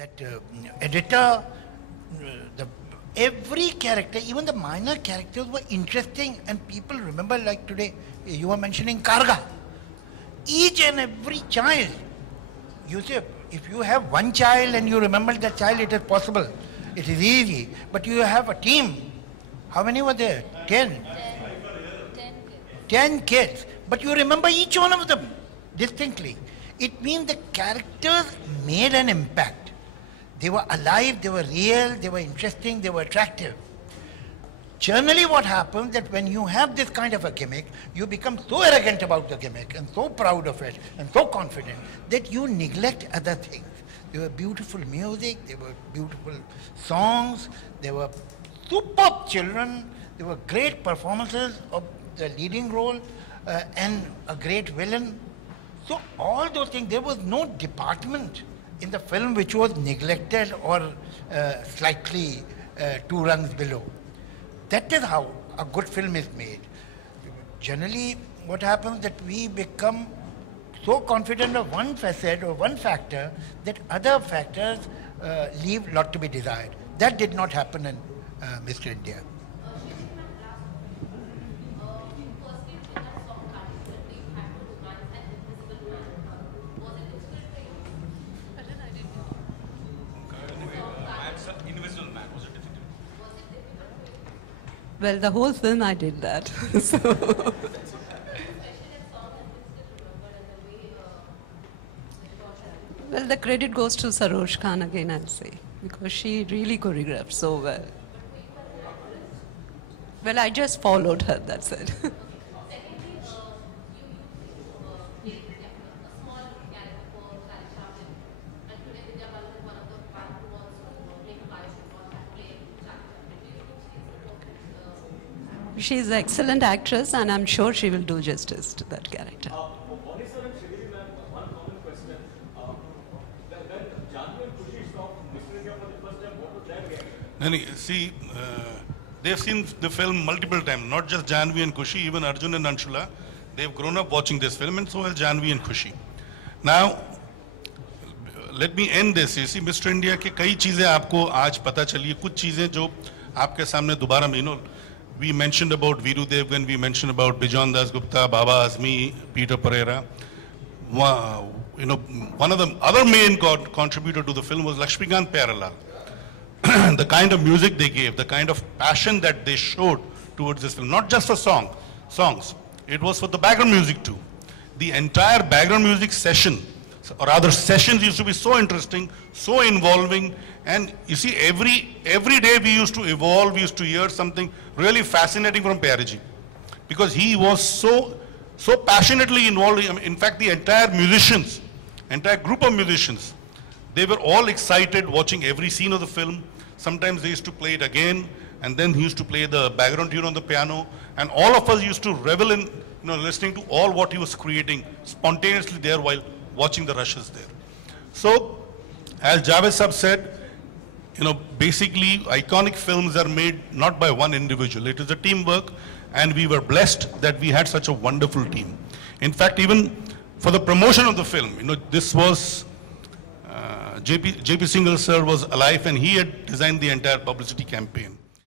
that editor, the every character, even the minor characters were interesting, and people remember, like today, you were mentioning Karga. Each and every child, you see, if you have one child and you remember that child, it is possible. It is easy. But you have a team. How many were there? 10. 10 kids. But you remember each one of them distinctly. It means the characters made an impact. They were alive, they were real, they were interesting, they were attractive. Generally what happens that when you have this kind of a gimmick, you become so arrogant about the gimmick and so proud of it and so confident that you neglect other things. There were beautiful music, there were beautiful songs, there were superb children, there were great performances of the leading role and a great villain. So all those things, there was no department in the film which was neglected or slightly 2 rungs below. That is how a good film is made. Generally, what happens that we become so confident of one facet or one factor that other factors leave a lot to be desired. That did not happen in Mr. India. Well, the whole film I did that. So. Well, the credit goes to Saroj Khan again, I'll say, because she really choreographed so well. Well, I just followed her, that's it. She's an excellent actress, and I'm sure she will do justice to that character. See, they've seen the film multiple times, not just Janvi and Kushi, even Arjun and Anshula. They've grown up watching this film, and so has Janvi and Kushi. Now, let me end this. You see, Mr. India के कई चीजें आपको आज पता चली, कुछ चीजें जो आपके सामने दोबारा we mentioned about Viru Devgan, we mentioned about Bijan Das Gupta, Baba Azmi, Peter Pereira. One of the other main contributor to the film was Lakshmikant Pyarelal. The kind of music they gave, the kind of passion that they showed towards this film, not just for songs, it was for the background music too. The entire background music session, or rather sessions, used to be so interesting, so involving, and you see every day we used to evolve, we used to hear something really fascinating from Pyariji, because he was so passionately involved. In fact, the entire group of musicians, they were all excited watching every scene of the film. Sometimes they used to play it again, and then he used to play the background tune on the piano, and all of us used to revel in listening to all what he was creating spontaneously there while watching the rushes there. So, as Javed Sab said, basically iconic films are made not by one individual. It is a teamwork, and we were blessed that we had such a wonderful team. In fact, even for the promotion of the film, this was JP Singhal sir was alive, and he had designed the entire publicity campaign.